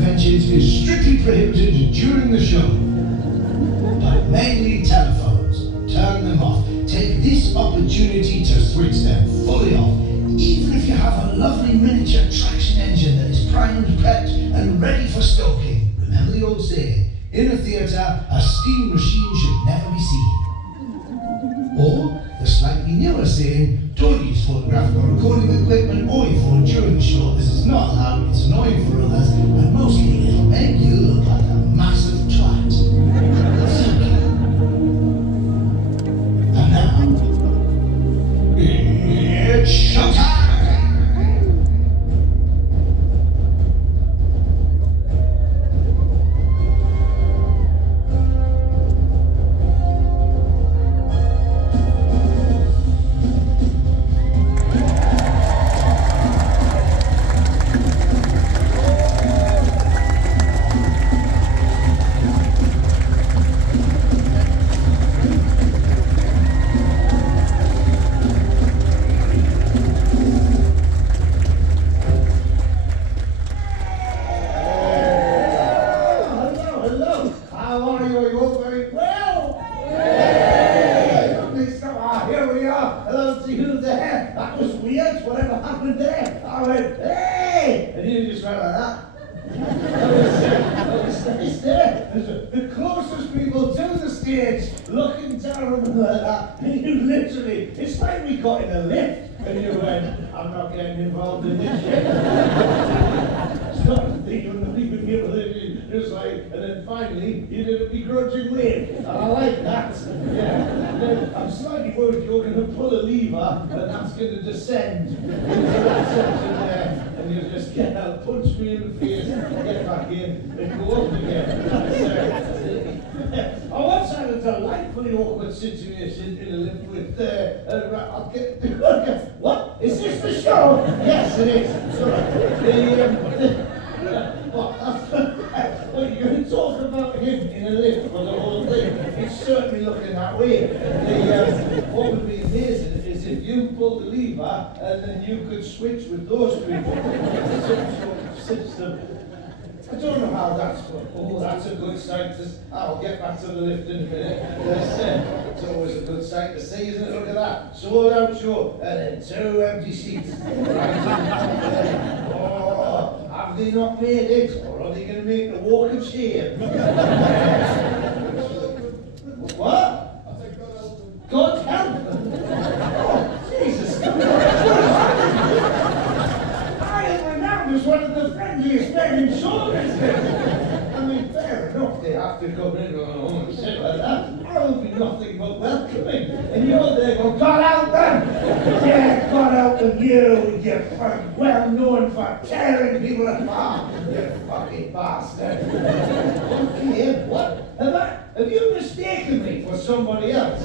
adventures is strictly prohibited during the show. But mainly telephones. Turn them off. Take this opportunity to switch them fully off. Even if you have a lovely miniature traction engine that is primed, prepped, and ready for stoking. Remember the old saying, in a theatre, a steam machine should never be seen. Or the slightly newer saying, don't use photographic or recording equipment or your phone during the show. This is not allowed, it's annoying for others, and mostly it'll make you look like a massive twat. Thank you. And now, it's showtime! The closest people to the stage, looking down like that, and you literally, it's like we got in a lift, and you went, I'm not getting involved in this shit. Started thinking that we would be able to just like, and then finally, you did a begrudging wave, and I like that. Yeah. And then I'm slightly worried you're going to pull a lever, and that's going to descend into that section there. And you just get out, punch me in the face, get back in, and go up again. I once had a delightfully awkward situation in a lift with, I'll get, what? Is this the show? Yes, it is. Sorry. Well, you're going to talk about him in a lift for the whole thing. It's certainly looking that way. What would be amazing is if you pulled the lever and then you could switch with those people. Some sort of system. I don't know how that's going. Oh, that's a good sight to... I'll get back to the lift in a minute. It's always a good sight to see, isn't it? Look at that. Sold out show. And then 2 empty seats. Right. Oh, have they not made it? Or are they going to make the walk of shame? What? God help them. Oh, Jesus. I am renowned as one of the friendliest men in show business. I mean, fair enough, they have to come in and shit like that. I will be nothing but welcoming. And you're there going, God help them! Yeah, God help them, you're well known for tearing people apart. You fucking bastard. Okay, what? Have you mistaken me for somebody else?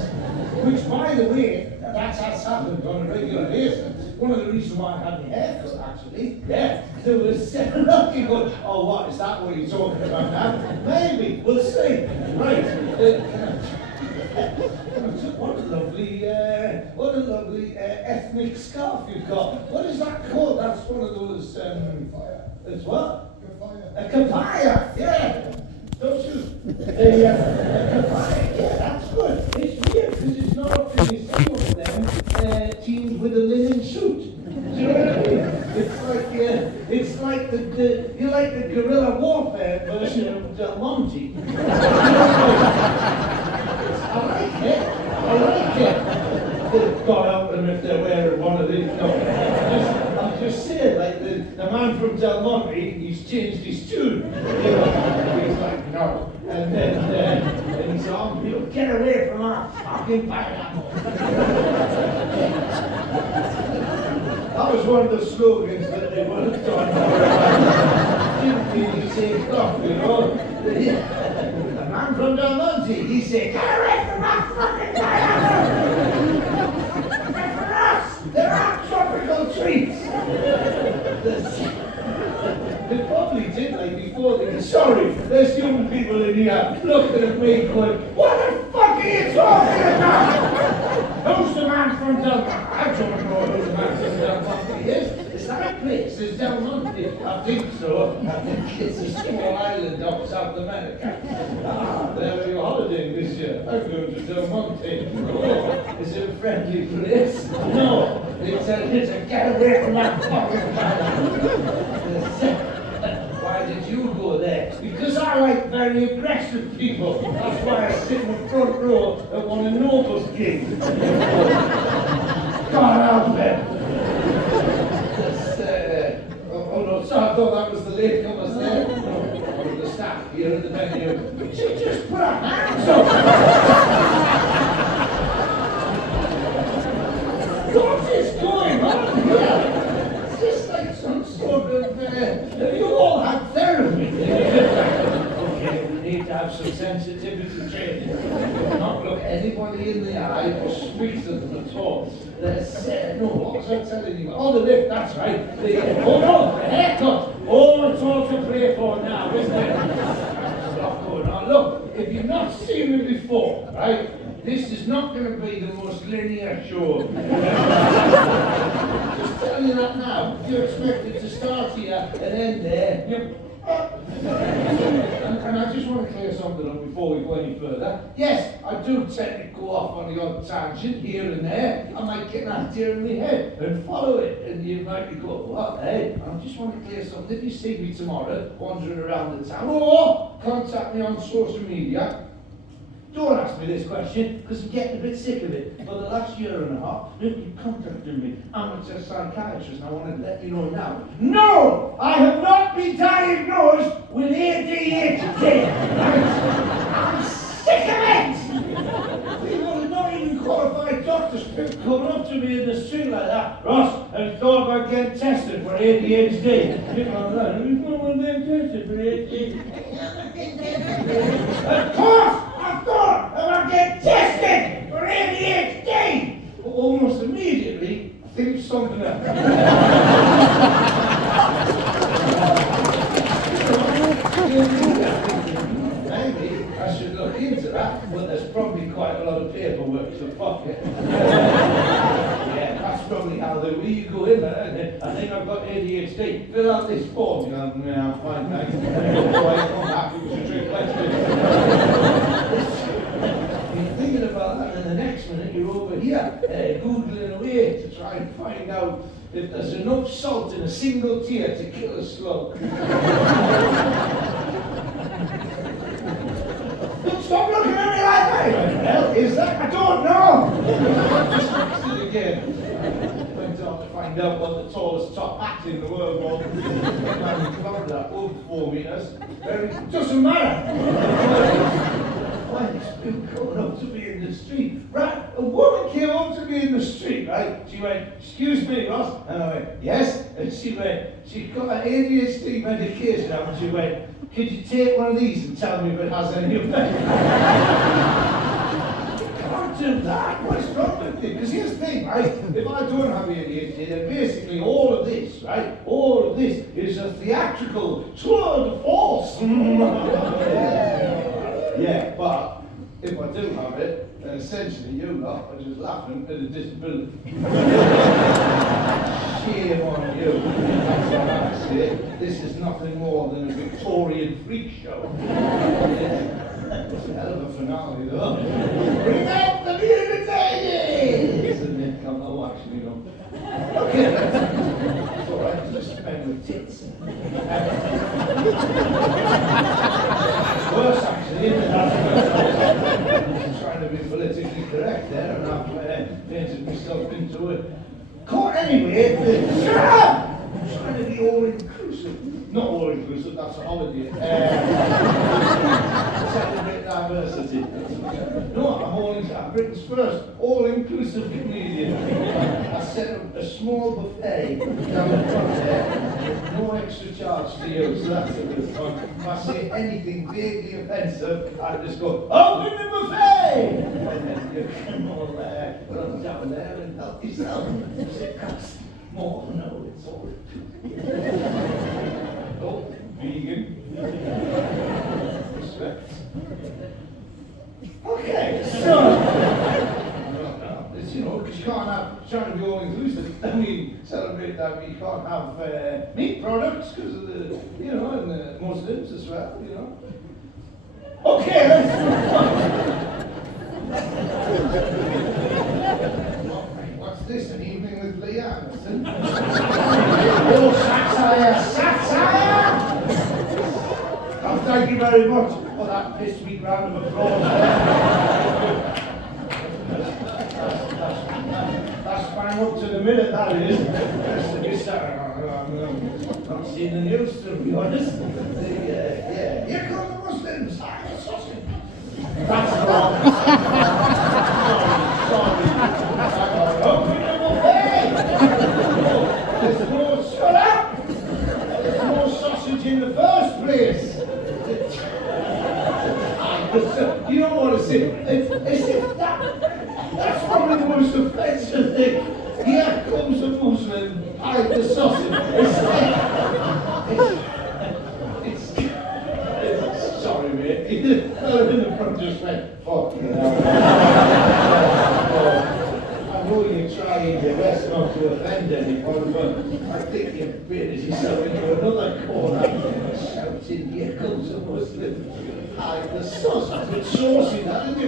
Which, by the way, that has happened on a regular basis. One of the reasons why I had my hair cut, actually. Yeah, there was lucky going, oh, what, is that what you're talking about now? Maybe, we'll see. Right. What a lovely ethnic scarf you've got. What is that called? That's one of those, it's what? A kafaya, yeah. Don't you? A kafaya, yeah, that's good. It's weird because it's not often you see one of them teamed with a linen suit. Do you know what I mean? It's like you like the guerrilla warfare version of Del Monte. I like it. God help them if they're wearing one of these. No, I'm just saying, like the man from Del Monte, he's changed his tune. You know, he's like, no. And then he's on, he'll get away from our fucking pineapple. That was one of the slogans that they worked on. Didn't really say stuff, you know. The man from Del Monte, he said, get away from our fucking pineapple! They're for us! They're our tropical treats! They probably did, like, before they... Sorry, there's young people in here looking at me going, what the fuck are you talking about? Who's the man from Del Monte? I don't know who the man from Del Monte is. Is that a that place? Is Del Monte? I think so. I think it's a small island off South America. Ah, there are you holidaying this year? I'm going to Del Monte. Oh, is it a friendly place? No, it's a get away from that fucking Why did you go there? Because I like very aggressive people. That's why I sit in the front row at one of Nova's gigs. God help it. Oh no, sorry, I thought that was the latecomers there. No, the staff here at the venue. She just put her hands up. What is going on here? Is this like some sort of, have you all had therapy? Okay, we need to have some sensitivity training. Not look anybody in the eye or speak to them at all. No, what was I telling you? Oh, the lift, that's right. Oh no, the haircut. Oh, it's all to play for now, isn't it? There's a lot going on. Look, if you've not seen me before, right, this is not going to be the most linear show. Just tell you that now. You're expected to start here and end there. And I just want to clear something up before we go any further. Yes, I do tend to go off on the odd tangent here and there. I might get an idea in my head and follow it, and you might go, what, hey? I just want to clear something. If you see me tomorrow wandering around the town, or contact me on social media, don't ask me this question, because I'm getting a bit sick of it. For the last year and a half, you contacted me, amateur psychiatrist, and I want to let you know now. No! I have not been diagnosed with ADHD! I'm sick of it! People are not even qualified doctors coming up to me in the street like that. Ross, have you thought about getting tested for ADHD? People are like, have you thought about getting tested for ADHD? Of course! I thought about getting tested for ADHD! But almost immediately, I think it's something else. Maybe I should look into that, but there's probably quite a lot of paperwork, so fuck it. Yeah, that's probably how they will. You go in there, I think I've got ADHD. Fill out this form. You go, yeah, I'm fine, thanks. I'm happy with your trick question. You're thinking about that, and the next minute you're over here, Googling away to try and find out if there's enough salt in a single tear to kill a slug. Stop looking at me like that! What the hell is that? I don't know! Just fixed it again. Went on to find out what the tallest top hat in the world was. Man in Florida, over 4 meters. Doesn't matter. Why is people coming up to me in the street? Right, a woman came up to me in the street, right? She went, excuse me, Ross. And I went, yes? And she went, she got an ADHD medication out, and she went, could you take one of these and tell me if it has any effect? Can't do that. What's wrong with it? Because here's the thing, right? If I don't have ADHD, then basically all of this, right? All of this is a theatrical tour de force. Yeah, but if I do have it, then essentially you lot are just laughing at a disability. Shame on you. That's what I say. This is nothing more than a Victorian freak show. It's a hell of a finale, though. Bring out the mutant ladies! And then come, oh, actually, no. Okay, that's all right. Just men with tits. Worse, actually, isn't it? I'm trying to be politically correct there, and I've painted myself into a court anyway. Shut up! I'm trying to be all-inclusive. Not all-inclusive, that's a holiday. Celebrate diversity. No, I'm Britain's first all-inclusive comedian. I set up a small buffet down the front there, no extra charge to you, so that's a good one. If I say anything vaguely offensive, I just go, open the buffet! And then you can all run down there and help yourself. It costs more, no, it's all. Oh, vegan. Respect. Okay, so, you know, because you can't have trying to be all inclusive. I mean, celebrate that we can't have meat products because of the, you know, and the Muslims as well, you know. Okay, let's move on. What's this? An evening with Lee Anderson? Oh, satire! Oh, thank you very much for that this week round of applause. That's bang up to the minute, that is. I'm not seeing the news, to be honest. Here come the Muslims. I'm a sausage. That's wrong. Sorry. Open the buffet. There's no, shut up. There's no sausage in the first place. You don't want to say, as if that's probably the most offensive thing. Here comes a Muslim, hide the sausage. It's sorry, mate. The fellow in the front just went, fuck you know. I know you're trying your best not to offend anyone, but I think you've baited yourself into another corner, shouting, here comes a Muslim. Hide the sausage. It's saucy, that, isn't it?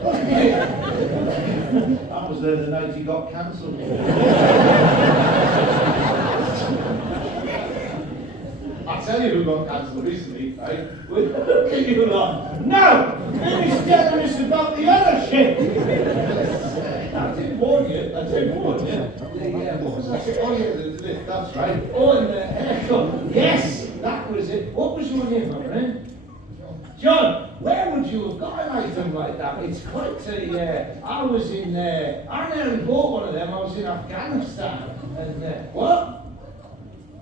Okay. I was there the night he got cancelled. I'll tell you who got cancelled recently, right? Look at you lot. No! Finish telling us about the other shit! I did warn you. What was that? Oh yeah, that's right. Oh, and the haircut. Yes! That was it. What was your name, my friend? John, where would you have got an item like that? It's quite a, I was in, I nearly bought one of them, I was in Afghanistan. And, what?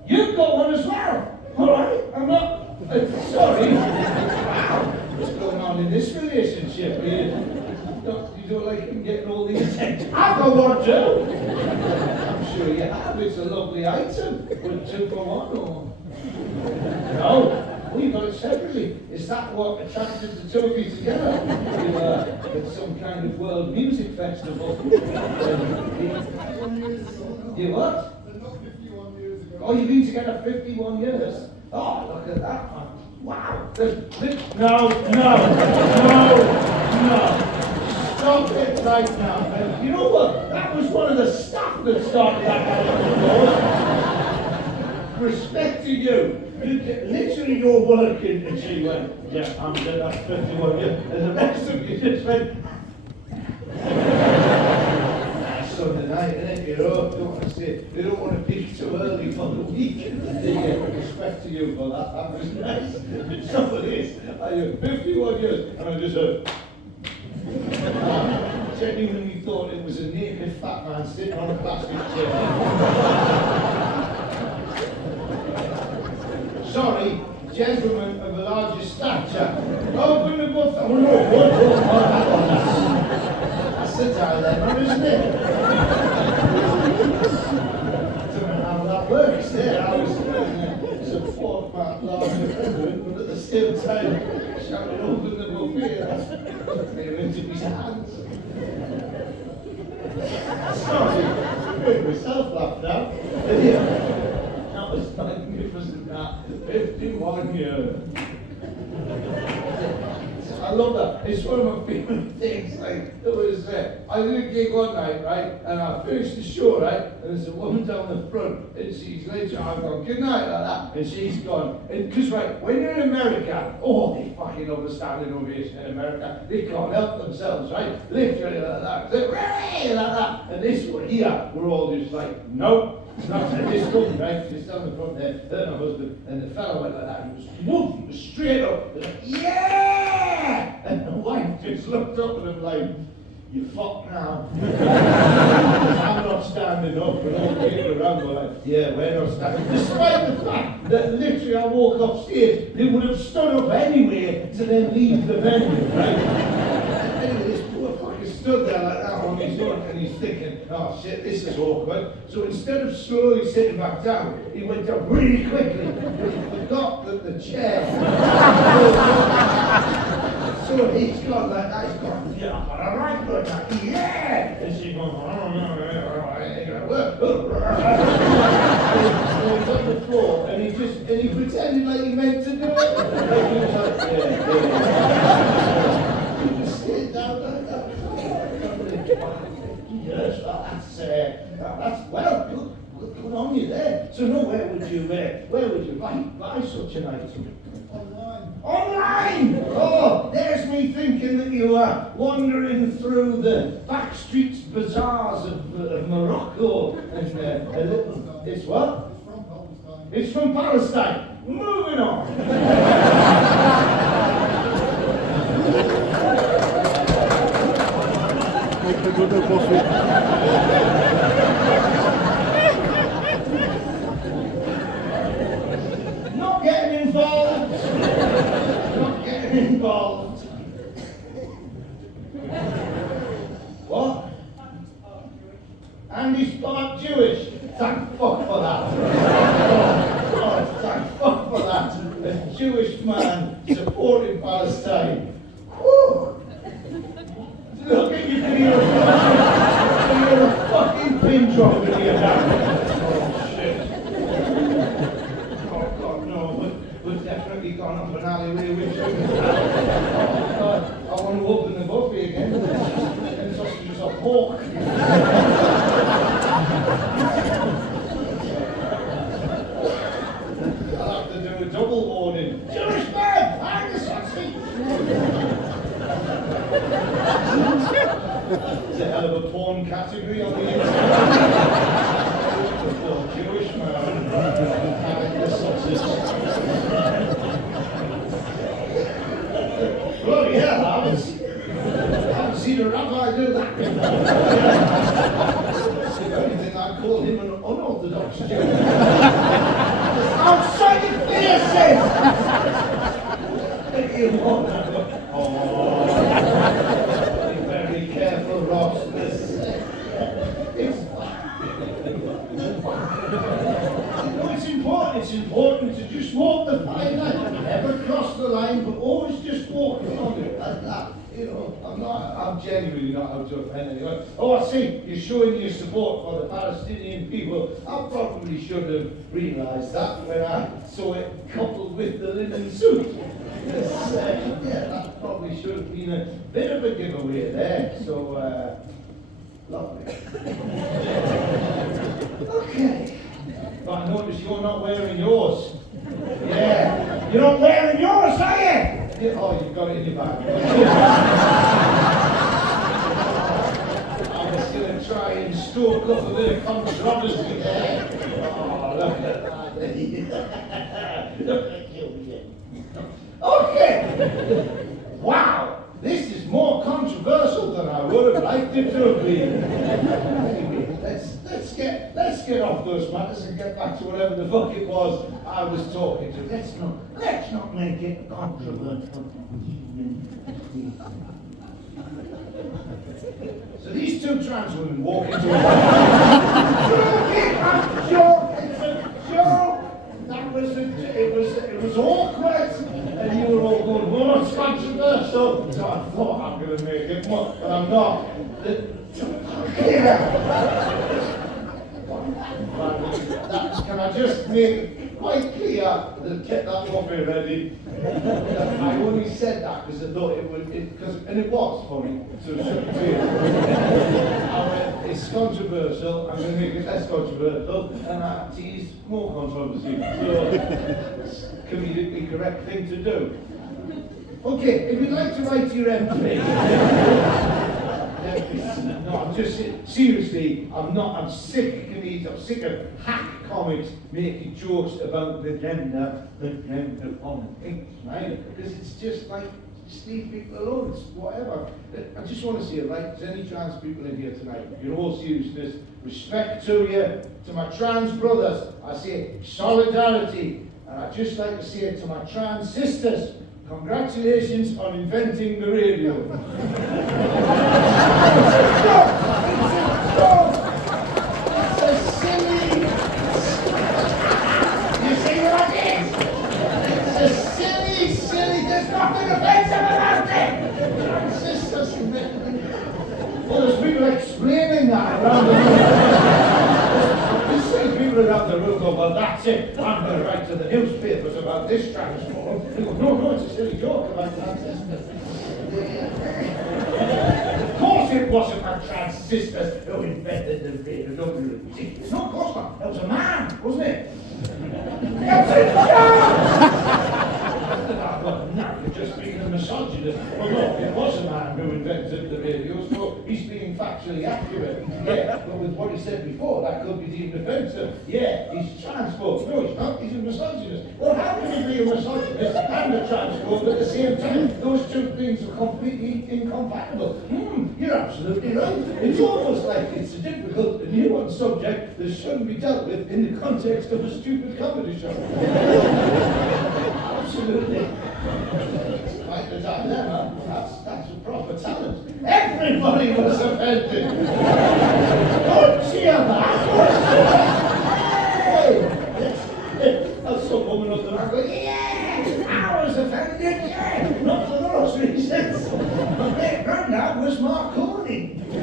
You've got one as well? Alright, I'm not, sorry. Wow, what's going on in this relationship? You don't like him getting all the attention? I've got one too! I'm sure you have, it's a lovely item. But 2 for 1 or? No. Oh, you got it separately. Is that what attracted the two of you together? You at some kind of world music festival? You what? 51 years ago. Oh, you've been together 51 years? Oh, look at that, man. Wow. No. Stop it right now. You know what? That was one of the staff that started that kind of respect to you. Literally, you're working, and she went, yeah, I'm dead, that's 51 years. And the rest of you just went, Sunday night, innit? You know, they don't want to peak too early for the week. They get respect to you for that. That was nice. Somebody is, 51 years, and I just heard, genuinely thought it was a naked fat man sitting on a plastic chair. Sorry, gentlemen of a larger stature. Open the buffet. Oh no, that's the dilemma, isn't it? I don't know how that works there. I was support my larger brethren, but at the same time, shouting open the buffet, that's clear into his hands. Sorry, I made myself laugh now. That was magnificent, that. 51 years. I love that. It's one of my favorite things. Like, there was, I did a gig one night, right? And I finished the show, right? And there's a woman down the front, and she's later, I've gone, good night, like that. And she's gone, and because, right, when you're in America, oh, they fucking love a standing ovation in America. They can't help themselves, right? Literally like that. Like, like that. And this one here, we're all just like, nope. Not this woman, right? She's down the front there, her and her husband, and the fellow went like that. He was woof, he was straight up. He was like, yeah! And the wife just looked up at him like, you fuck now. I'm not standing up, and all the people around were like, yeah, we're not standing. Despite the fact that literally I walked off stage, they would have stood up anyway to then leave the venue, right? Anyway, this poor fucker stood there like that on his own, and he's thinking, oh shit, this is awkward. So instead of slowly sitting back down, he went up really quickly, but he forgot that the chair. So he's gone like that, he's gone, yeah, but I like that, yeah! And she's gone, oh, no, you pretended like you meant to do it. Sit down like that. Yes, that's well, good on you there. So no, where would you buy such an item? Online! Oh, there's me thinking that you are wandering through the back streets, bazaars of Morocco and a little. It's what? It's from Palestine. Moving on. Make the good coffee. Not getting involved. Not getting involved. What? Andy's part Jewish. Thank fuck for that. Oh, thank fuck for that. A Jewish man supporting Palestine. Whew. Look at you, you're a fucking pin drop in your hand. Oh shit. Oh God, no, we've definitely gone up an alleyway with you. Oh God, I want to open the buffet again. And sausages of pork. I'll have to do a double warning. Jewish man, hang the sausage. It's a hell of a porn category on the internet. Jewish man having the sausage. Bloody hell, I haven't seen a rabbi do that before. If anything, I'd call him an unorthodox Jew. Outside your faces! You want that? Oh. Be careful, Ross. It's important to just walk the fine line. Never cross the line, but always just walk along it like that. You know, I'm genuinely not out to offend anyone. Oh, I see, you're showing your support for the Palestinian people. I probably should have realised that when I saw it coupled with the linen suit. Yeah, that probably should have been a bit of a giveaway there. So, lovely. Okay. But I notice you're not wearing yours. Yeah. You're not wearing yours, are you? Yeah. Oh, you've got it in your bag. I was going to try and stoke up a bit of controversy there. Oh, look at that. Look at you. Okay. Wow. This is more controversial than I would have liked it to have been. Anyway, let's get off those matters and get back to whatever the fuck it was I was talking to. Let's not make it controversial. So these two trans women walk into a joke. It's a joke. That was it was awkward. And you were all going, well, it's controversial. So I thought I'm going to make it more, but I'm not. Can I just make it quite clear that get that coffee ready? I only said that because I thought it would, and it was funny. So it shouldn't be. It's controversial. I'm going to make it less controversial, and I tease more controversy. So it's a comedically correct thing to do. Okay, if you'd like to write your MP. No, I'm just seriously, I'm sick of comedians, I'm sick of hack comics making jokes about the gender politics, right? Because it's just like, just leave people alone, it's whatever. I just want to say, right, there's any trans people in here tonight, in all seriousness, respect to you, to my trans brothers, I say solidarity, and I'd just like to say it to my trans sisters, congratulations on inventing the radio. It's a silly. You see what I did? It's a silly. There's nothing offensive about it. Sisters inventing. Well, there's people explaining that around the room. There's people around the room go, well, that's it. I'm going to write to the newspaper about this transform. They go, no, it's a silly joke about transistors. Of course it wasn't my transistors who invented the radio. Don't be ridiculous. No, of course not. That was a man, wasn't it? That was a man! Well, now you're just being a misogynist. Well, no, it was a man who invented the radio, so he's being factually accurate. Yeah, but with what he said before, that could be deemed offensive. Yeah, he's transphobe. No, he's not. He's a misogynist. Well, how can you be a misogynist and a transphobe at the same time? Those two things are completely incompatible. You're absolutely right. It's almost like it's a difficult and nuanced subject that shouldn't be dealt with in the context of a stupid comedy show. Absolutely. Like the dilemma. That's a proper talent. Everybody was offended. Don't cheer that. Hey! That's some woman up the back going, yeah! I was offended, yeah! Not for those reasons. My great granddad was Marconi. So,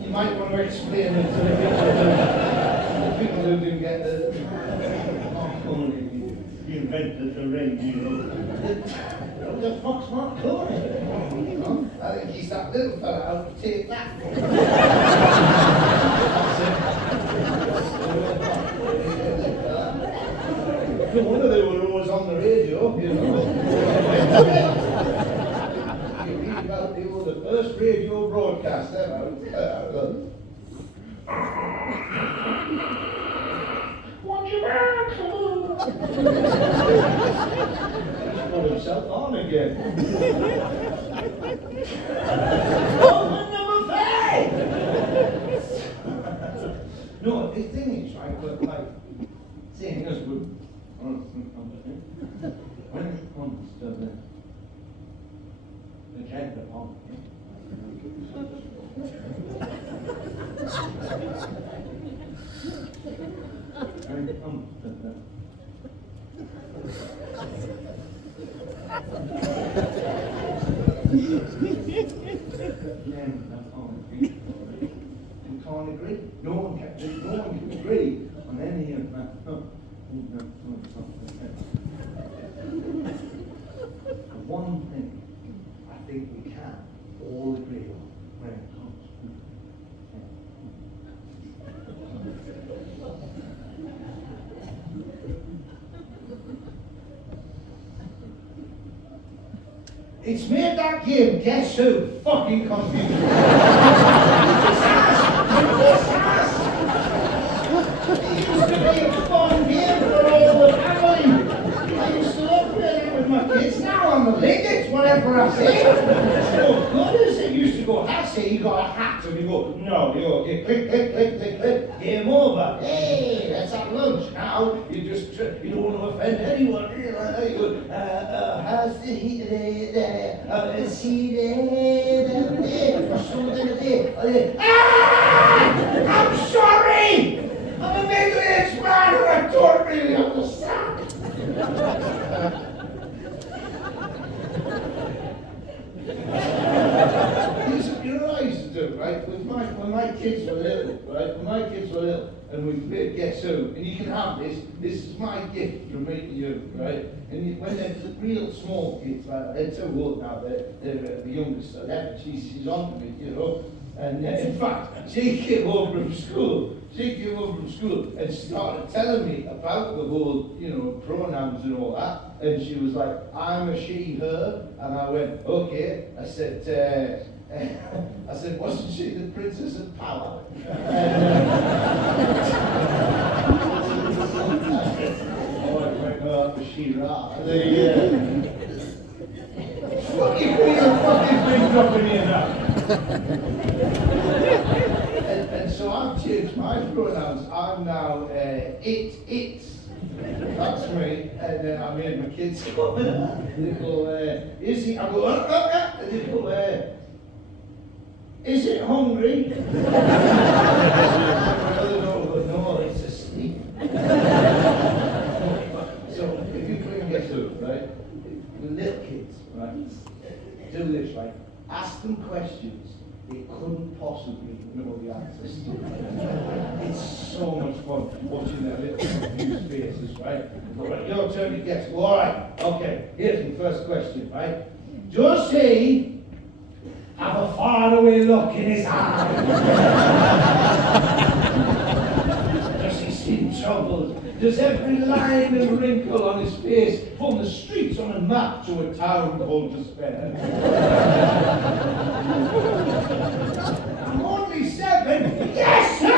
you might want to explain it to the people who didn't get the Marconi. He invented the radio. What the fuck's Marconi? I think he's that little fella out to take that. No wonder they were always on the radio, you know. You read about the first radio broadcast ever. Want you back? He's got himself on again. Number 5! No, the thing is, right, but like, saying as we when it comes to the gender politics, when it comes to the gender politics, you can't agree. No one can agree on any of that. One thing I think we can all agree on when it comes to it's made that game, Guess Who, fucking confusing. It used to be a fun game for all the family. I used to love playing it with my kids. Now I'm a lid, it's whatever I say. It's no good as it used to go. I say you got a hat and you go, no, you go, okay, click, game over. Hey, let's have lunch. Now you just, you don't want to offend anyone. You go, how's the heat there? See there? I'm sorry! I'm a middle-aged man and I don't really understand. You know what I used to do, right? When my kids were little, right? When my kids were little and we played Guess Who, and you can have this is my gift from me to you, right? And when they're real small kids, like, they're too old now, they're the youngest, 11, she's on to me, you know. And in fact, she came home from school. And started telling me about the whole, you know, pronouns and all that. And she was like, I'm a she, her. And I went, okay. I said, wasn't she the Princess of Power? Oh, She-Ra. Fucking fucking things up in here now. And so I've changed my pronouns. I'm now it. That's me. And then I made my kids go, they go, is he? I go, and they go, is it hungry? No, it's asleep. So if you bring Guess Who, right? With little kids, right? Do this, right? Ask them questions they couldn't possibly know the answers to. It's so much fun watching their little confused faces, right? All right, your turn to guess. All right, okay, here's the first question, right? Does he have a faraway look in his eye? Does he seem troubled? Does every line and wrinkle on his face form the streets on a map to a town called Despair? I'm only 7. Yes, sir!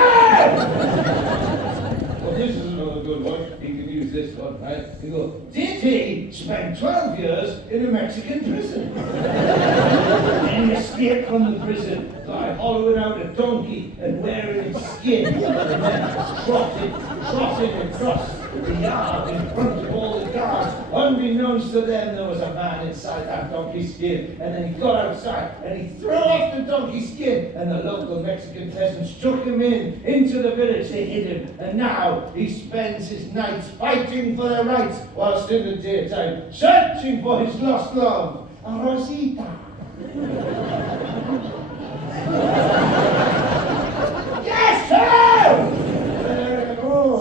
Well, this is another good one. You can use this one, right? You go, did he spend 12 years in a Mexican prison? And he escaped from the prison by hollowing out a donkey and wearing its skin, and then trotting across the yard in front of all the guards. Unbeknownst to them, there was a man inside that donkey skin, and then he got outside and he threw off the donkey skin, and the local Mexican peasants took him into the village. They hid him, and now he spends his nights fighting for their rights, whilst in the daytime searching for his lost love, Rosita. Yes, sir!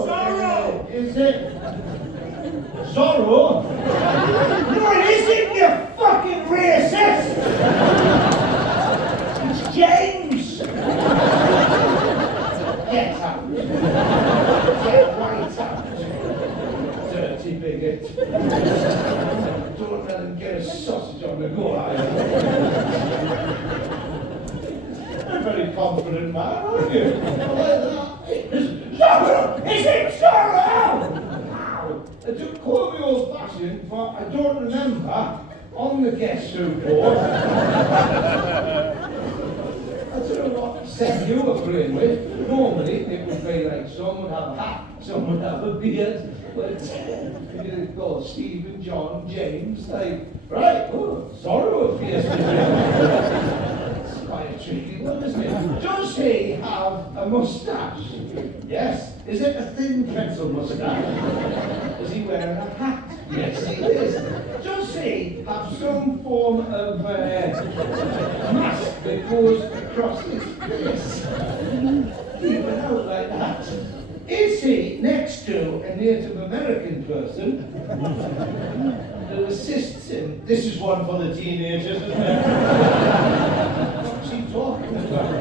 Zorro! Is it Zorro? No, it isn't, you fucking racist! It's James! Get out! Get right out! Dirty bigot! Don't let him get a sausage on the go, are you? You're a very confident man, aren't you? Zorro! Is it Zorro? Wow! It took call me old-fashioned, but I don't remember on the guest who board. I don't know what set you were playing with. Normally, it would be like some would have a hat, some would have a beard, but you'd go Stephen, John, James, like, right, oh, Zorro appears to be. It's quite a tricky one, isn't it? Does he have a moustache? Yes. Is it a thin pencil moustache? Is he wearing a hat? Yes, he is. Does he have some form of mask that goes across his face? Keep it out like that. Is he next to a Native American person who assists him? This is one for the teenagers, isn't it? What's he talking about?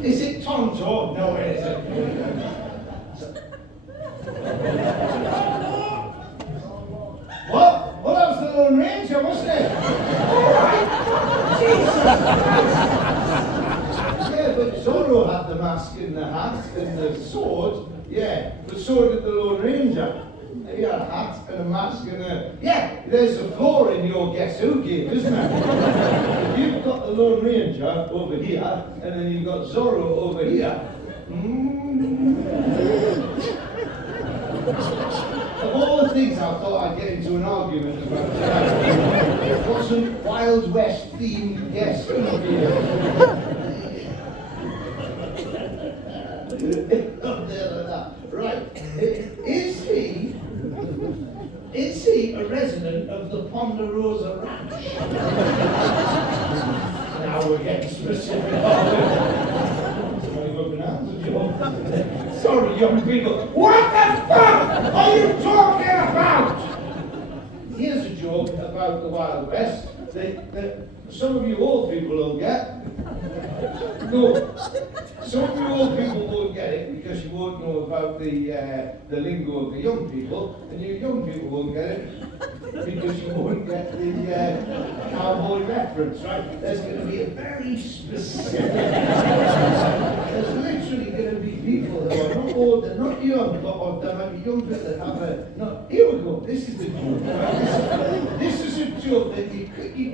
Is it Tonto? No, it isn't. What? Well, that was the Lone Ranger, wasn't it? All right. Jesus Christ. Yeah, but Zorro had the mask and the hat and the sword. Yeah, but so did the Lone Ranger. He had a hat and a mask and a... Yeah, there's a flaw in your Guess Who game, isn't there? You've got the Lone Ranger over here, and then you've got Zorro over here. Of all the things I thought I'd get into an argument about tonight, wasn't Wild West themed Guess Who game. Right. Is he a resident of the Ponderosa Ranch? Now we're getting specific. Sorry, young people. What the fuck are you talking about? Here's a joke about the Wild West that some of you old people will get. No, some of you old people won't get it because you won't know about the lingo of the young people, and you young people won't get it because you won't get the cowboy reference, right? There's going to be a very specific... There's literally going to be people who are not old, they're not young, but they might be younger that have a... No, here we go, this is the joke, right? This is a joke that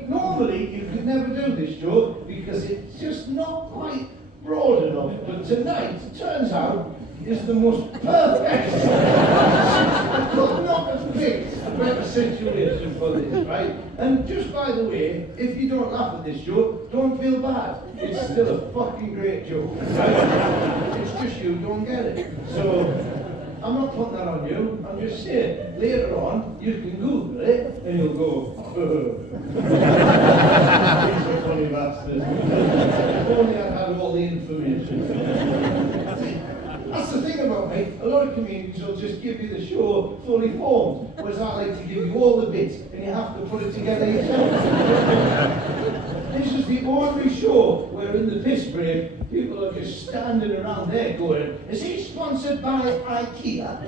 normally you could never do this joke because it's just not quite broad enough, but tonight, it turns out, is the most perfect, I could not have picked a better situation for this, right? And just by the way, if you don't laugh at this joke, don't feel bad. It's still a fucking great joke, right? It's just you don't get it. So, I'm not putting that on you. I'm just saying, later on, you can Google it, and you'll go, he's a funny bastard. If only I had all the information. That's the thing about me. A lot of comedians will just give you the show fully formed, whereas I like to give you all the bits, and you have to put it together yourself. This is the only show where in the piss break, people are just standing around there going, is he sponsored by IKEA?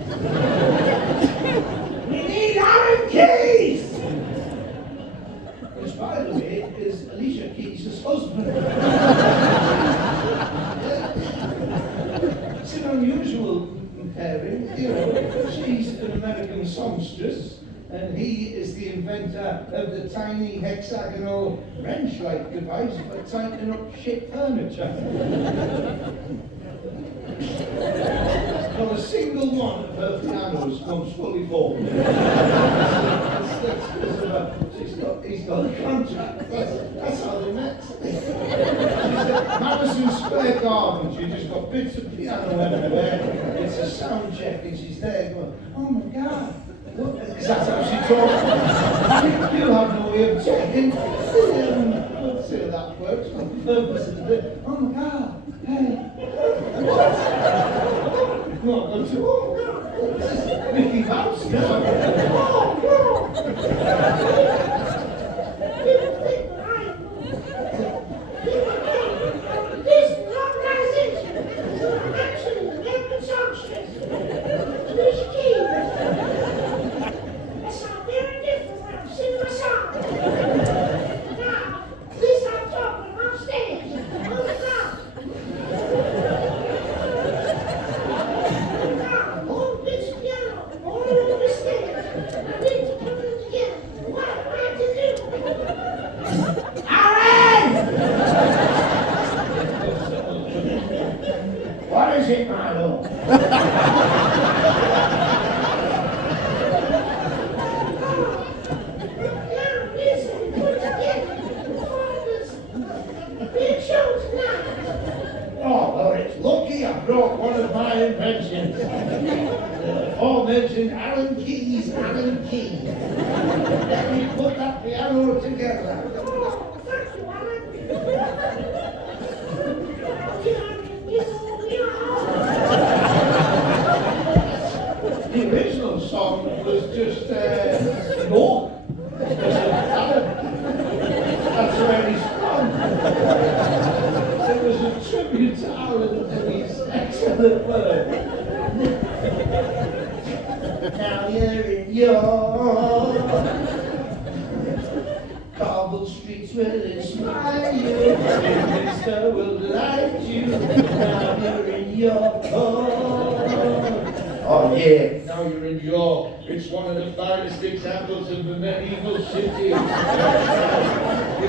We need Alan Keys! Which, by the way, is Alicia Keys' husband. It's an unusual pairing, you know. She's an American songstress, and he is the inventor of the tiny hexagonal wrench-like device for tightening up shit furniture. Not a single one of her pianos comes fully formed. He's got a contract. That's how they met. Madison Square Garden. She just got bits of piano everywhere. It's a sound check, and she's there going, oh my God. Because that's how she talks. You have no way of checking. Let's see how that works on purpose. Oh my God. Hey. What? No, I'm to, oh my God. This is Mickey Mouse now. Oh, no. What is it, my lord? Oh, well, it's lucky I brought one of my inventions. The aforementioned Alan Keys, Alan Key. Let me put that piano together. Oh, thank you, Alan. The original song was just York. That's where he's from. It was a tribute to Alan and his excellent work. Now you're in York. Cobble streets will inspire you. Minster will delight you. Now you're in York. Oh yeah, now you're in York. It's one of the finest examples of the medieval city. You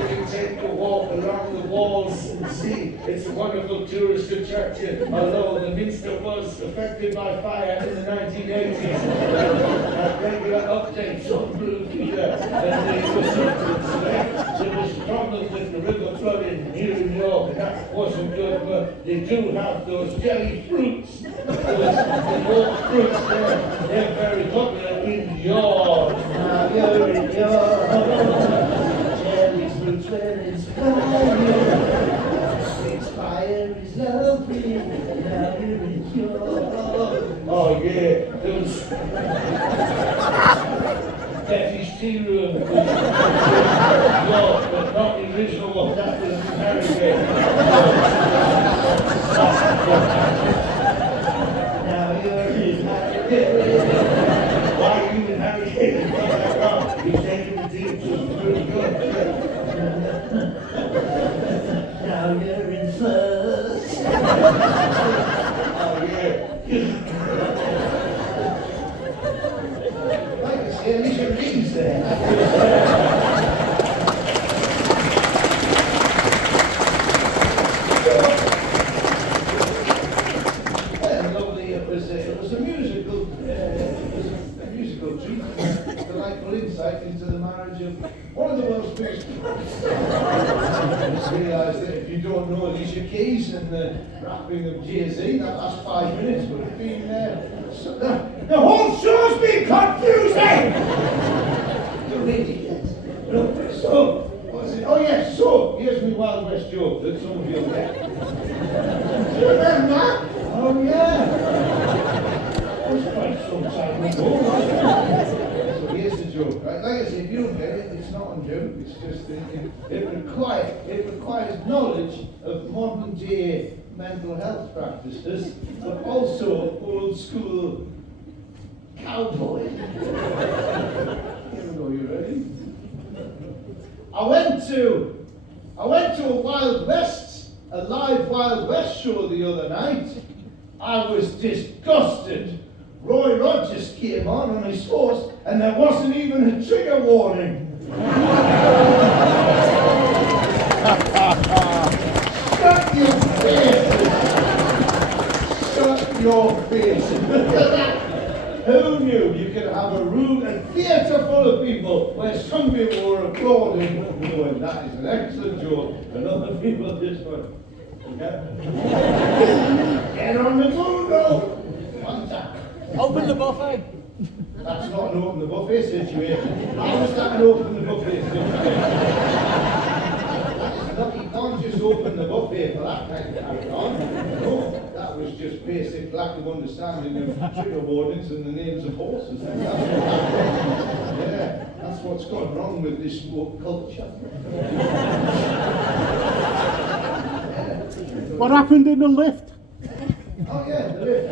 can take a walk along the walls and see. It's a wonderful tourist attraction, although the Minster was affected by fire in the 1980s. Regular updates on Blue Peter and the consultants. There was problems with the river flooding here in York, and that wasn't good, but they do have those jelly fruits. The York fruits there, they're very popular in York. Now you're in York. Jelly fruits will inspire you. Inspire is lovely. Now you're in York. Oh yeah, those Betty's Tea Room was York, but not the original one. That was in Harrogate. Now you're in Harrogate. Why are you in Harrogate? He's taking the deep to pretty good. Now you're in first. Oh yeah. Like I say, Alicia Keys there. It was a musical treat, delightful insight into the marriage of one of the world's biggest I just realised that if you don't know Alicia Keys and the rapping of Jay-Z, that last 5 minutes would have been the whole show's been confusing! You really get. Look, so, what's it? Oh yes, so, here's my Wild West joke that some of you will get. Do you remember? Oh yeah. That was quite some time ago. So here's the joke, right? Like I said, if you don't get it, it's not on you. It's just it requires knowledge of modern day mental health practices, but also old school cowboy. Here we go, you ready? I went to a live Wild West show the other night. I was disgusted. Roy Rogers came on his horse, and there wasn't even a trigger warning. Shut your face! Shut your face! Look at that! Who knew you could have a room, a theatre full of people where some people were applauding, going, that is an excellent joke, and other people just went, okay? Get on the moon, though! One time. Open the buffet. That's not an open the buffet situation. How was that an open the buffet situation? Look, you can't just open the buffet for that kind of carry on. No, that was just basic lack of understanding of trigger warnings and the names of horses. That's what happened. Yeah, that's what's gone wrong with this woke culture. What happened in the lift? Oh yeah, the lift.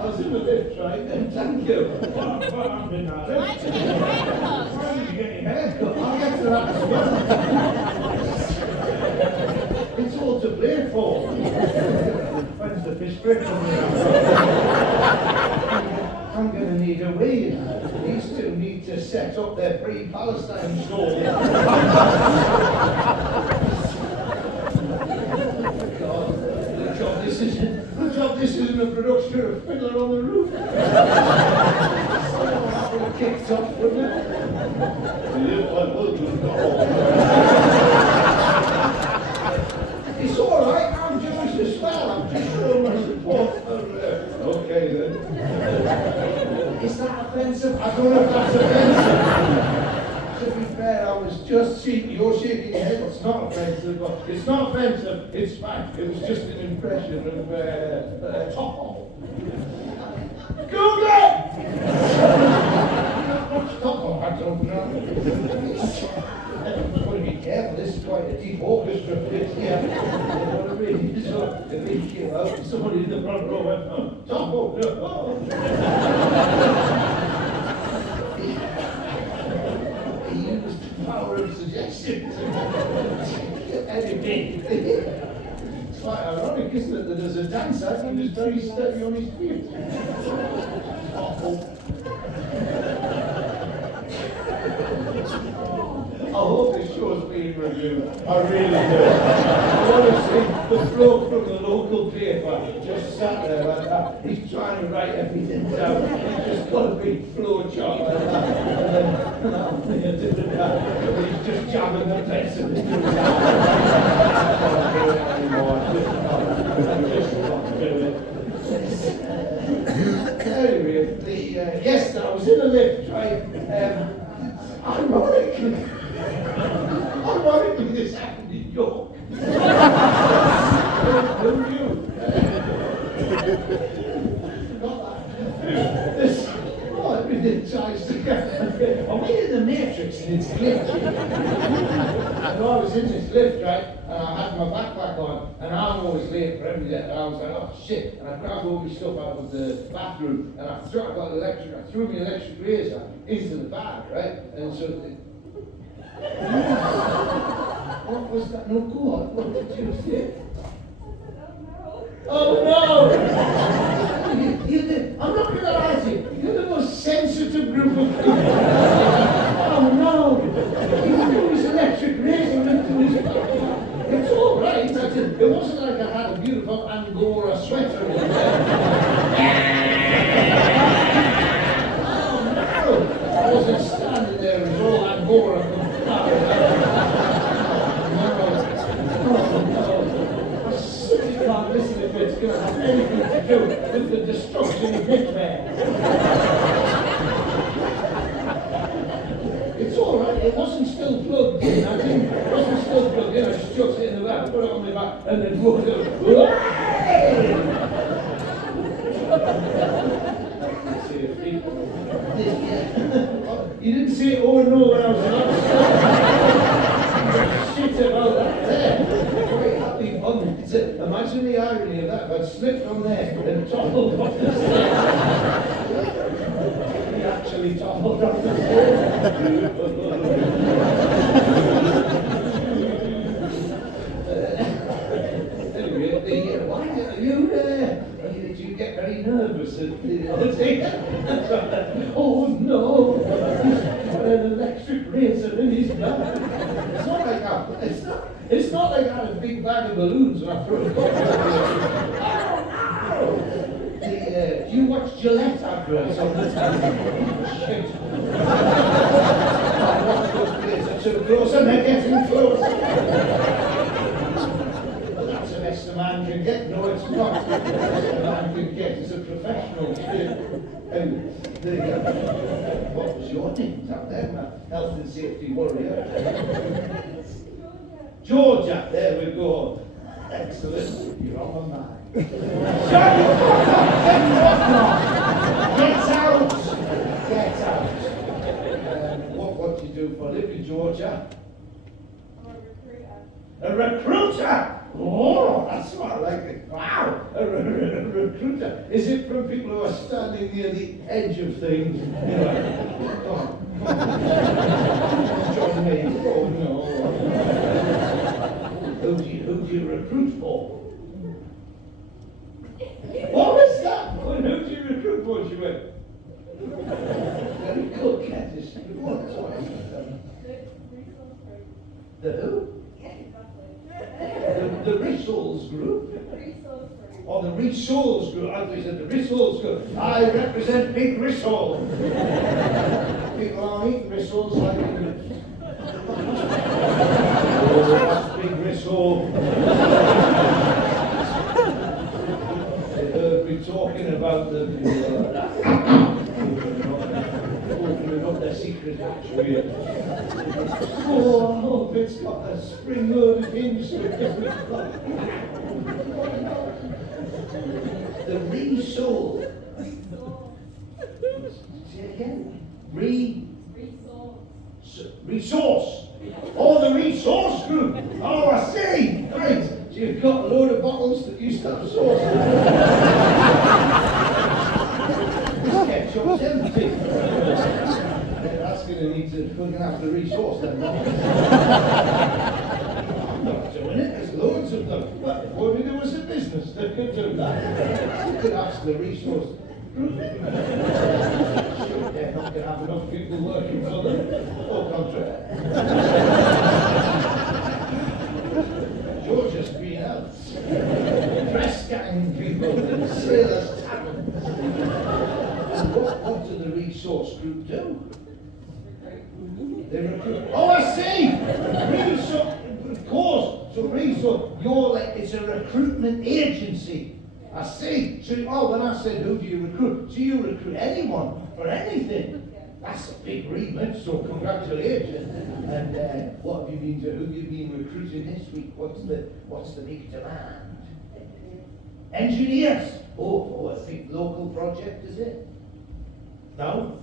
I was in the lift, right? And thank you. What happened in that lift? Why did you get your haircut? Why did you get your haircut? I'll get to that as well. It's all to blame for. When's the fish break coming out? I'm going to need a wheel. These two need to set up their pre-Palestine store. Good job this isn't a production of Fiddler on the Roof. That would have kicked off, wouldn't it? It's all right, I'm Jewish as well. I'm just showing my support for okay then. Is that offensive? I don't know if that's offensive. To be fair, I was just shaking. You're shaking your head. It's not offensive. But it's not offensive. It's fact. It was just an impression of Topple. Google it! What's Topple? I don't know. You've got to be careful. This is quite a deep orchestra. This here. You know what I mean? So if they came out, somebody in the front row went, oh, Topple. Oh. Power of suggestion. Anyway, it's quite ironic, isn't it, that as a dancer he was very steady on his feet. I hope this show's being reviewed. I really do. Honestly, the bloke from the local paper just sat there like that. He's trying to write everything down. He's just got a big flow chart like that. And then he's just jamming the pencil. I can't do it anymore. I just can't do it. Anyway, yes, I was in a lift, right? Ironically, this happened in York. Who knew? Everything tries to go. Are we in the Matrix and it's glitching? So I was in this lift, right? And I had my backpack on, and I'm always late for everything. And I was like, oh shit! And I grabbed all my stuff out of the bathroom, and I threw my electric razor into the bag, right? And so. What was that? No, go on. What did you say? Oh no! I'm not going to lie to you. You're the most sensitive group of people. Oh no! He threw his electric razor into his pocket. It's all right. It wasn't like I had a beautiful Angora sweater in there. Oh no! I wasn't standing there with all Angora. Listen, if it's going to have anything to do with the destruction of Hitler. It's all right. It wasn't still plugged in. It wasn't still plugged in. I just chucked it in the back, put it on my back, and then walked You didn't see it all and all when I was shit about that there. Very happy fun. Imagine the irony of that. If I'd slipped on there and toppled off the stairs. He actually toppled off the stairs. Anyway, why did you get very nervous at the oh no, he's got an electric razor in his bag. It's not like it's not like I had a big bag of balloons and I threw a do you watch Gillette adverts on the TV? Shit. I watch those kids are too close and they're getting close. That's the best a man can get. No, it's not. The best a man can get is a professional. What was your name out there, man? Health and safety warrior. Georgia, there we go. Excellent. You're on my mind. Shut the fuck up! Get out! Get out! What do you do for a living, Georgia? I'm a recruiter. A recruiter? Oh, that's what I like it. Wow! A recruiter. Is it from people who are standing near the edge of things? You know, come on. Join me. Oh, no. Who do you recruit for? What was that? Who do you recruit for, she went? Very good, Candice. The who? The Rissoles group? Or the Rissoles group? I thought you said the Rissoles group. I represent Big Rissole. People aren't eating Rissoles like in oh, that's Big Rissole. They heard me talking about the opening up their secret hatchery. Oh, I hope it's got a spring-loaded hinge to it. The Risole. Say it again. Resource. Oh, the resource group. Oh, I see. Right. So you've got a load of bottles that used to have sauce. This ketchup's empty. That's going to need to fucking have the resource then. I'm not doing it. There's loads of them. But if only there was a business that could do that. You could ask the resource group. Sure, they're not going to have enough people working for them. Au contraire. Georgia's greenhouse. Press gang people and sailors' taverns. What do the resource group do? They recruit. Oh, I see! Resource, of course. So resource, it's a recruitment agency. I see. So, when I said, who do you recruit? So you recruit anyone for anything. That's a big remit, so congratulations. And what have you been doing? Who have you been recruiting this week? What's the big demand? Engineers. Oh, a big local project, is it? No?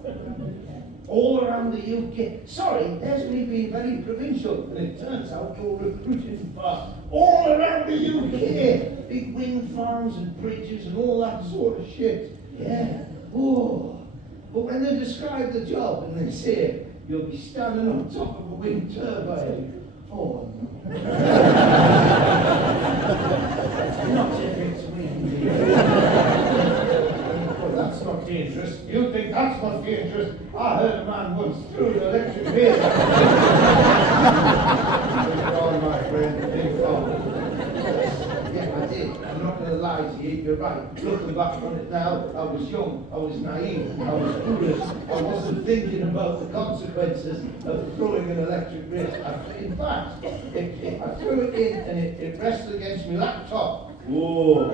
All around the UK. Sorry, there's me being very provincial, and it turns out you're recruiting for all around the UK. Big wind farms and bridges and all that sort of shit. Yeah. Oh. But when they describe the job and they say you'll be standing on top of a wind turbine, oh no. Not if it's windy. Well, that's not dangerous. You think that's not dangerous? I heard a man once threw an electric razor. Oh, my friend, big problem. Yeah, I did. I'm not going to lie to you. You're right. Looking back on it now, I was young, I was naive, I was foolish. I wasn't thinking about the consequences of throwing an electric razor. In fact, I threw it in and it rested against my laptop. Whoa,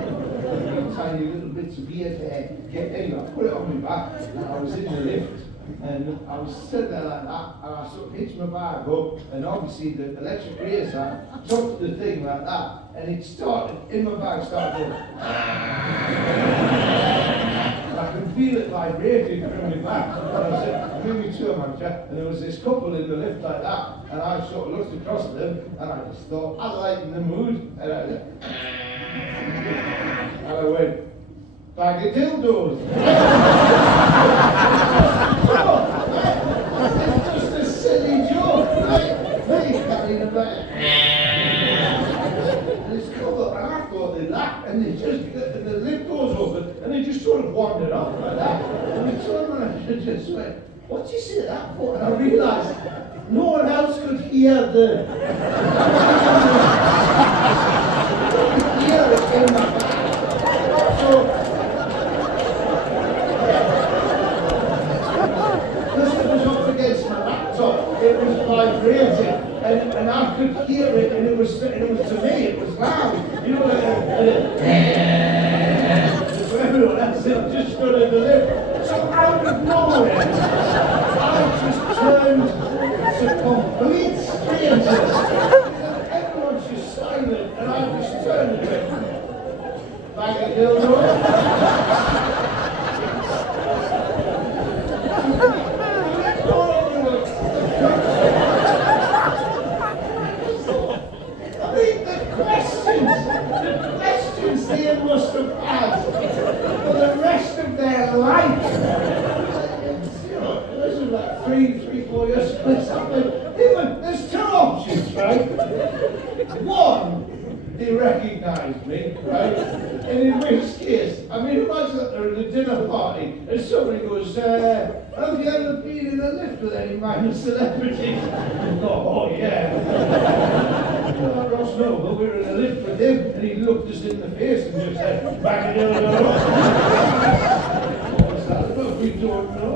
tiny little bits of beard hair. Anyway, I put it on my back, and I was in the lift, and I was sitting there like that, and I sort of hitched my bag up, and obviously the electric razor took the thing like that, and it started, in my bag started going, and I could feel it vibrating from my back, and I said, I'm in my tour manager, and there was this couple in the lift like that, and I sort of looked across at them, and I just thought, I lightened the mood, and I said, and I went, bag of dildos. It's just a silly joke, right? They carrying a bag. And it's covered, and I thought they laughed, and they just, the lid goes open, and they just sort of wandered off like that. And the tour manager just went, what did you say that for? And I realised no one else could hear the hear it in my back. So, because it was up against my laptop, it was vibrating, and I could hear it, and it was to me, it was loud. You know, like so everyone else just stood in the lift. So out of nowhere, I just turned to complete strangers. Everyone's just silent, and I just turned and went, bag of dildos. I mean, the questions they must have had for the rest of their life. You know, this is like 3-4 years ago. There's two options, right? One, they recognise me, right? And in which case, I mean, imagine that they're at a dinner party and somebody goes, have you ever been in a lift with any minor celebrities? Oh, yeah. Well, Ross, no, but we were in a lift with him and he looked us in the face and just said, back in the other. What's that about? We don't know.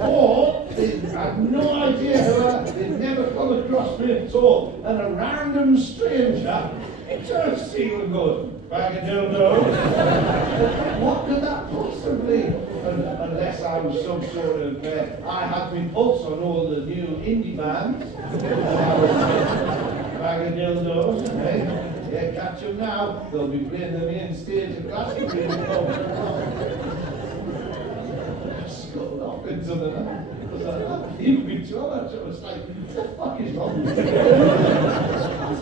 Or they had no idea who I, they'd never come across me at all, and a random stranger turns to you and goes, bag of dildos. What could that possibly? Unless I was some sort of, I had my pulse on all the new indie bands. Bag of dildos, right? Yeah, catch them now. They'll be playing the main stage of Glastonbury. Skull off into the night. Even with George, it was like, what the fuck is wrong with you?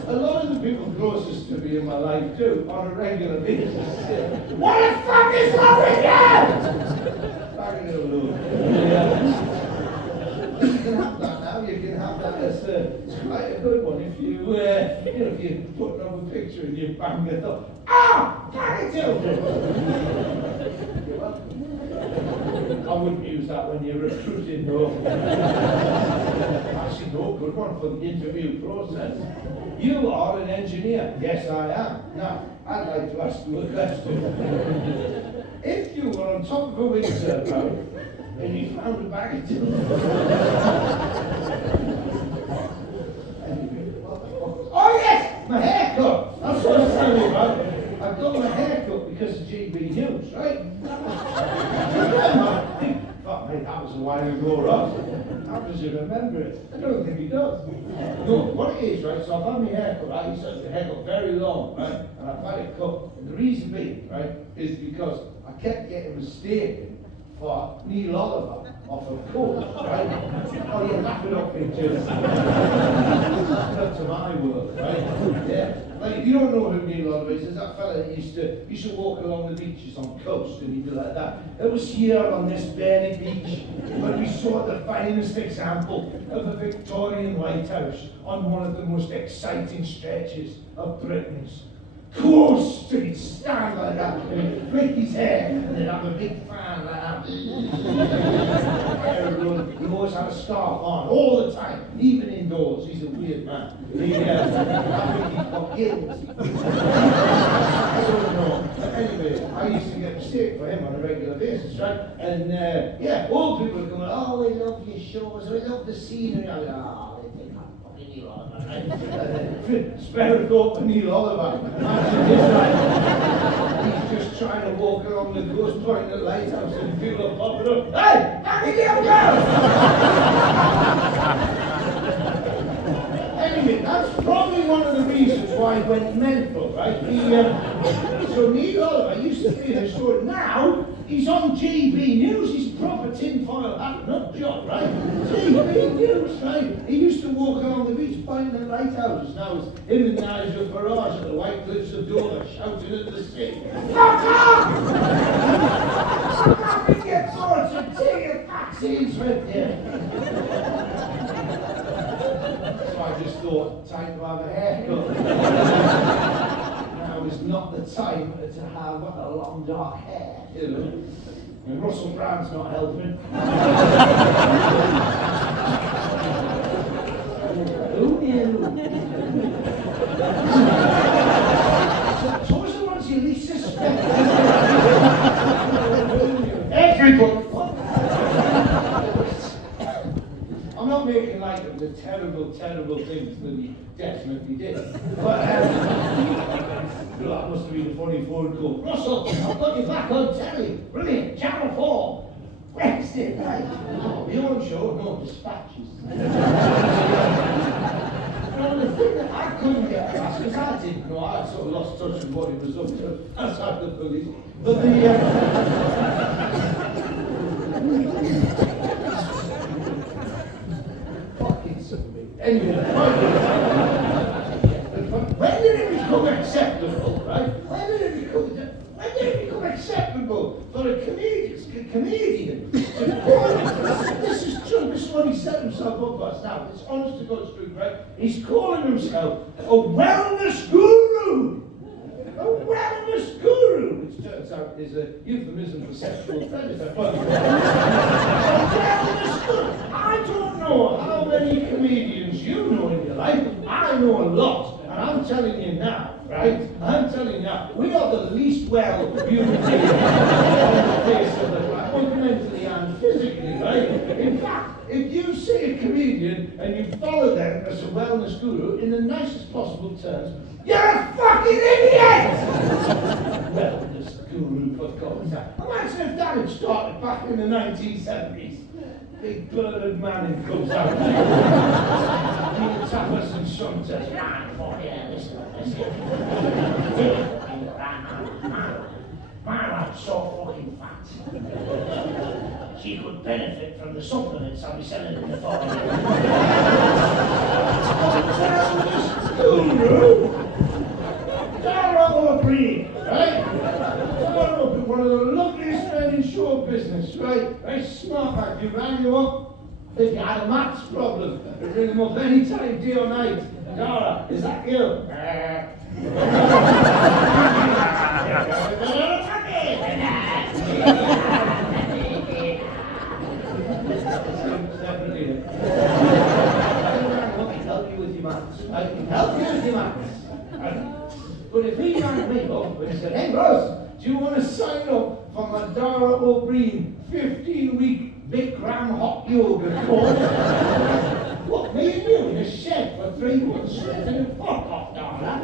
A lot of the people closest to me in my life do, on a regular basis, say, what the fuck is wrong with you? Back in the room. You can have that now, you can have that as it's quite a good one if you, if you put up a picture and you bang it up. Ah! Back it up! You're welcome. I wouldn't use that when you're recruiting, no. Actually, no, good one for the interview process. You are an engineer. Yes, I am. Now, I'd like to ask you a question. If you were on top of a wind turbine and you found a bag of dildos. Oh yes, my haircut. That's what I'm telling you about. I got my haircut because of GB News, right? Fuck mate, that was a while ago, Ross. How does he remember it? I don't think he does. No, what it is, right? So I've had my haircut, right? He said the hair got very long, right? And I've had it cut. And the reason being, right, is because I kept getting mistaken for Neil Oliver off of Coach, right? Oh, you're laughing up pictures. That's to my world, right? Yeah. Like, if you don't know who Neil Oliver is, there's that fella that used to walk along the beaches on coast and he'd do like that. It was here on this Bernie beach where we saw the finest example of a Victorian lighthouse on one of the most exciting stretches of Britain's coast. He'd stand like that and flick his hair and then have a big fan like that. He always had a scarf on all the time, even indoors. He's a weird man. I think he's got gills. I don't know. But anyway, I used to get mistake for him on a regular basis, right? And old people would come, oh, we love your shows, we love the scenery. I go, oh, they think I'm fucking Neil Oliver, right? Spare a thought for Neil Oliver. Imagine this, right? He's just trying to walk along the coast point at the lighthouse and people are popping up. Hey, how did you go? Anyway, that's probably one of the reasons why he went mental, right? So Neil Oliver used to be in a show. Now he's on GB News. He's proper tinfoil hat, not job, right? GB News, right? He used to walk along the beach pointing at lighthouses. Now it's him and Nigel Farage at the White Cliffs of Dover shouting at the sea. Fuck off! Fuck off and get sorts and take your vaccines right there. So I just thought, time to have a haircut. Now is not the time to have a long dark hair, you know. And Russell Brand's not helping. Who knew? It's always the ones you least suspect. Everybody. I'm not making light of the terrible, terrible things that he definitely did. But that must have been a funny phone call. Russell, I've got you back on telly. Brilliant. Channel 4. Wednesday night. Oh, your own show? No, Dispatches. No, the thing that I couldn't get past, because I didn't know, I sort of lost touch with what he was up to outside the police. But anyway, when did it become acceptable, right? When did it become acceptable for a comedian to call this is true, this is what he set himself up as now, it's honest to God's truth, right? He's calling himself a wellness guru! A wellness guru! Which turns out is a euphemism for sexual predator. But a wellness guru! I don't know how many comedians you know in your life. I know a lot. And I'm telling you now, right? I'm telling you now, we are the least well human beings on the face of the planet, both mentally and physically, right? In fact, if you see a comedian and you follow them as a wellness guru in the nicest possible terms, you're a fucking idiot! Wellness guru, for God's sake. Imagine if that had started back in the 1970s. Big Bernard Manning comes out. Neil Tapas and Son says, listen. My wife's so fucking fat. She could benefit from the supplements I'll be selling in the foreign. Guru! Dara O'Brien, right? Dara O'Brien, one of the loveliest men in show business, right? Very smart man. You rang you up if you had a maths problem. You ring him up any time, day or night. Dara, is that you? I can help you with your maths. But if he rang me up and said, hey Russ, do you want to sign up for my Dara O'Brien 15-week Bikram hot yoga course? What, me and you in a shed for 3 months? Fuck off, Dara.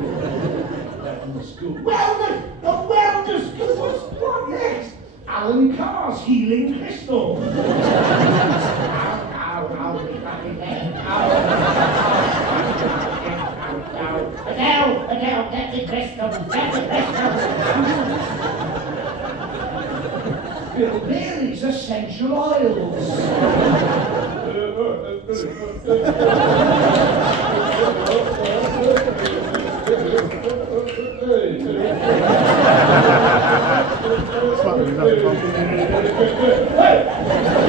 Wellness school. Wellness! The wellness school! What next? Alan Carr's healing crystal. Adele, get the crystal, Bill Bailey's essential oils. Hey!